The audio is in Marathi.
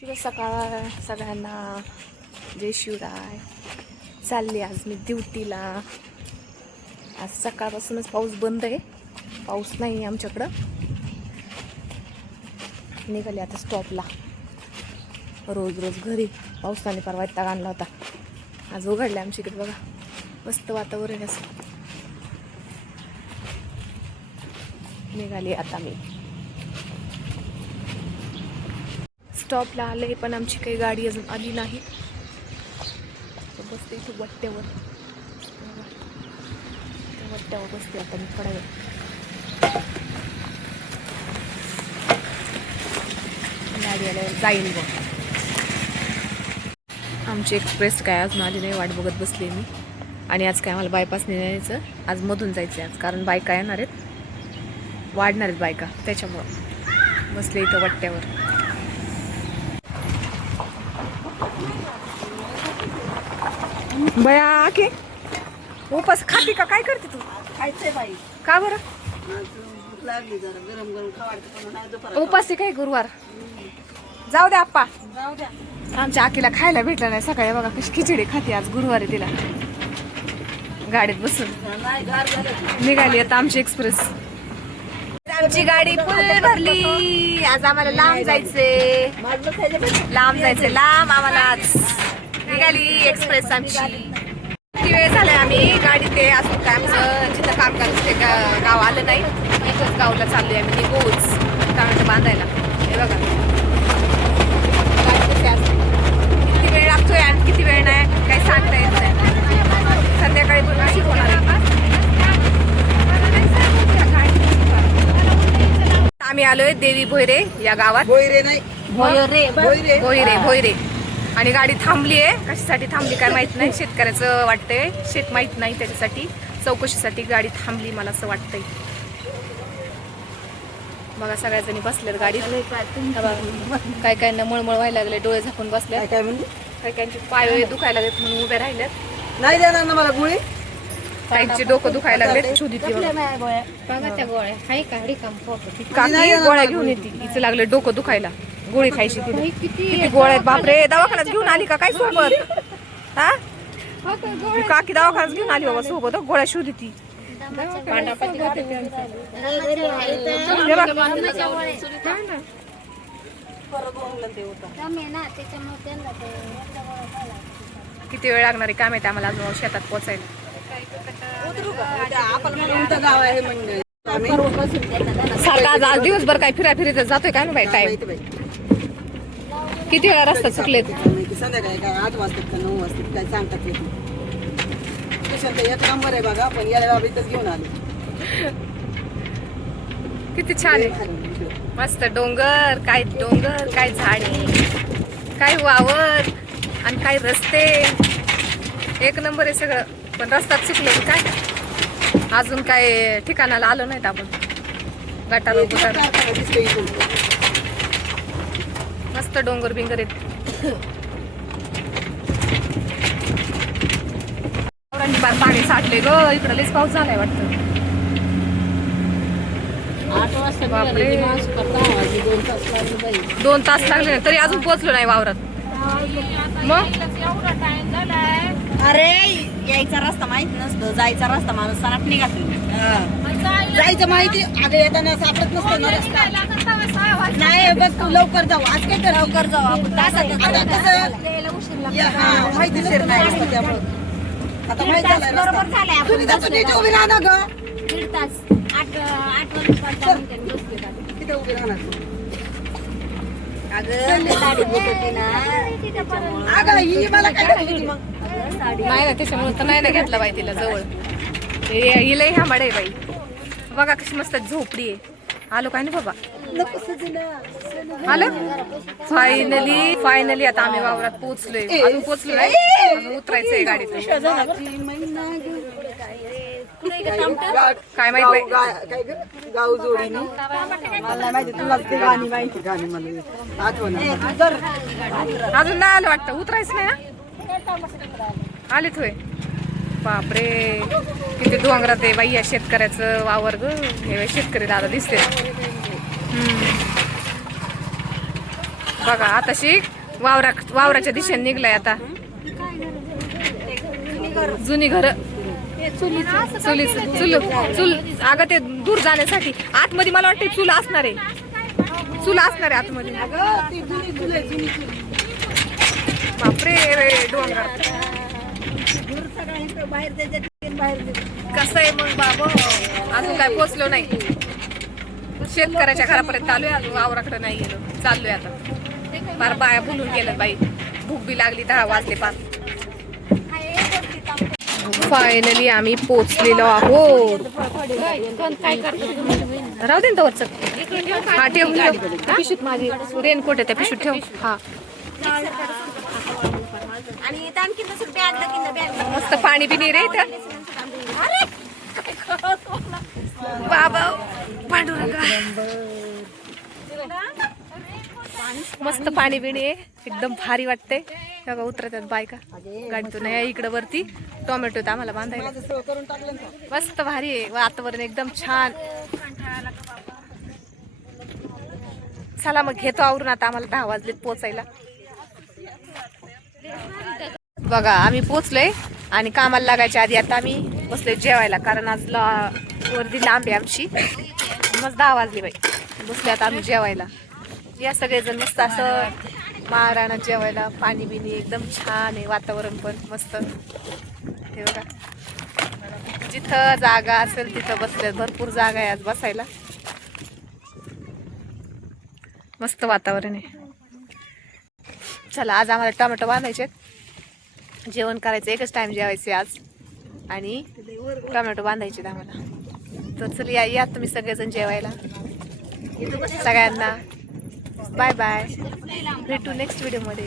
शुभ सकाळ सगळ्यांना, जय शिवराय. चालली आज मी ड्युटीला. आज सकाळपासूनच पाऊस बंद आहे, पाऊस नाही आमच्याकडं. निघाले आता स्टॉपला. रोज रोज घरी पावसाने परवा वैताग आणला होता. आज उघडले आमच्याकडे, बघा मस्त वातावरण असं. निघाली आता मी स्टॉपला आले, पण आमची काही गाडी अजून आली नाही. बसते इथे वट्ट्यावर, त्या वट्ट्यावर बसते आता मी थोडा वेळ. गाडी आल्यावर जाईल बघ. आमची एक्सप्रेस काय अजून आली नाही, वाट बघत बसले मी. आणि आज काय आम्हाला बायपासने न्यायचं, आज मधून जायचं आज, कारण बायका येणार आहेत, वाढणार आहेत बायका, त्याच्यामुळं बसले इथं वट्ट्यावर. बया आके उपास खाती का, काय करते तू? खायचंय बाई, का बरं? भूक लागली, जरा गरम गरम खावायचं, पण नाही दुपार. उपास काय गुरुवार? जाऊ द्या आप्पा, जाऊ द्या. आमच्या आकीला खायला भेटलं नाही सकाळी, बघा कशी खिचडी खाते आज गुरुवारी. तिला गाडीत बसून नाही गार झालं. निघाली आता आमची एक्सप्रेस. आमची गाडी फुल भरली. आज आम्हाला लांब जायचंय, माझं खायचं बरं. लांब जायचंय, लांब आम्हाला. आज निघाली एक्सप्रेस आमची. किती वेळ झालाय आम्ही गाडी ते असं काय आमचं जिथं काम करायचं ते गाव आलं नाही, एकच गावला चाललोय आम्ही निघूच टोमॅटो बांधायला. हे बघा गाडी कशी असते, किती वेळ लागतोय आणि किती वेळ नाही काही सांगता येत नाही. संध्याकाळी पण अशी होणार आहे. आम्ही आलोय देवी भोयरे या गावात. भोयरे नाही, भोयरे. भोयरे. आणि गाडी थांबली आहे. कशासाठी थांबली काय माहित नाही, शेतकऱ्याचं वाटतंय, शेत माहित नाही त्याच्यासाठी चौकशीसाठी गाडी थांबली, मला असं वाटतंय. बघा सगळ्या जणी बसल्यात गाडीत. काय काय ना मळमळ व्हायला लागले, डोळे झाकून बसले. काय म्हणजे काय कायचे पाय दुखायला लागलेत म्हणून उभे राहिलेत. नाही देणार ना मला गोळी. काहींचे डोकं दुखायला लागले. शोधित गोळ्या काकी गोळ्या घेऊन येते, हिचं लागले डोकं दुखायला, गोळी खायची. किती गोळ्या आहेत बापरे. दवाखान्यात घेऊन आली का काय सोबत? हा काकी दवाखान्यात घेऊन आली बाबा सोबत, गोळ्या शोध ती. किती वेळ लागणार आहे काय माहिती आम्हाला अजून शेतात पोचायला. गाव आहे म्हणजे सारखा आज दिवसभर काय फिराफिरीत जातोय काय ना बाई टाइम. किती वेळा रस्ता चुकले? संध्याकाळी काय 8 वाजतात का 9 वाजतात काय सांगतात येते. स्टेशन तर 1 नंबर आहे बघा, पण याला बाबा इथंच घेऊन आलो. किती छान आहे, मस्त डोंगर, काय झाडे, काय वावर आणि काय रस्ते, एक नंबर आहे सगळं. पण रस्ता चुकले काय, अजून काय ठिकाणाला आलो नाहीत आपण. गटार मस्त डोंगर बिंगर आहेत. पाणी साठले ग इकडं, लयच पाऊस झालाय वाटतं. 8 वाजता बापरे. 2 तास लागले तरी अजून पोहोचलो नाही वावरात. मग अरे यायचा रस्ता माहित नसतो, जायचा रस्ता माणूस सराफ निघातो. जायचं माहिती, अगं येताना सापडत नसतो ना रस्ता. नाही बघ तू लवकर जाऊ, आज काय कर, लवकर जाऊ आपण. आता कसं माहिती नसतं नाही रस्ता, त्यामुळे आता माहिती झालं बरोबर झालंय. तुम्ही जातो नीट उभी राहा ना ग. 1.5 तास 8 वाजता तिथे उभी राहणार. अगं ही मला काय करत होती मग? नाही ना, त्याच्यामुळे तर नाही ना घेतला बाई तिला जवळ. हिला ह्या मडे बाई, बघा कशी मस्त झोपडी आहे. आलो काय नाही बाबा, आलं फायनली आता आम्ही वावरात पोहोचलोय. अजून पोहोचलो नाही, अजून उतरायचंय गाडीतून. काय माहित बाई, गाव जोडी मला माहिती, तुला ते गाणी माहिती, गाणी मला आठवण. अजून नाही आलं वाटतं, उतरायचं नाही ना. आलेत होय, बापरे किती डोंगरात आहे बाई. या शेतकऱ्याचं वावर ग, हे शेतकरी दादा दिसते. बघा आताशी वावराच्या दिशेने निघलाय आता. जुनी घर चुल अगं ते दूर जाण्यासाठी आतमध्ये मला वाटतं चूल असणार आहे आतमध्ये. बापरे डोंगर कसं आहे मग बाबा. अजून काय पोचलो नाही. शेतकऱ्याच्या घरापर्यंत आलोय. अजून वावराकडे नाही गेलो. चाललोय आता. फार बाया बोलून गेलं बाई. भूक बी लागली. 10 वाजले पार. फायनली आम्ही पोचलेलो आहोत. राहू दे ना वरच. हा ठेव पिशूत माझी रेनकोट आहे त्या पिशूत ठेव. हा मस्त पाणी बी नाही रे इथं. बाबा पांडुरंगा मस्त पाणी बिणी आहे. एकदम भारी वाटते. बघा उतरतात बायका गाडीतून. इकडं वरती टोमॅटो आम्हाला बांधायला. मस्त भारी आहे वातावरण एकदम छान. चला मग घेतो आवरून. आता आम्हाला 10 वाजलेत पोचायला. बघा आम्ही पोचलोय आणि कामाला लागायच्या आधी आता आम्ही बसलोय जेवायला. कारण आज वर्दी लांब आहे आमची. मस्त 10 वाजले बाई. बसले आता आम्ही जेवायला. या सगळेजण मस्त असं महाराणात जेवायला. पाणी बिणी एकदम छान आहे. वातावरण पण मस्त. हे बघा जिथं जागा असेल तिथं बसल्यात. भरपूर जागा आहे आज बसायला. मस्त वातावरण आहे. चला आज आम्हाला टोमॅटो बांधायचे. जेवण करायचं. एकच टाइम जेवायचे आज. आणि टोमॅटो बांधायचे आम्हाला. तर चल या तुम्ही सगळेजण जेवायला. सगळ्यांना बाय बाय. भेटू नेक्स्ट व्हिडिओमध्ये.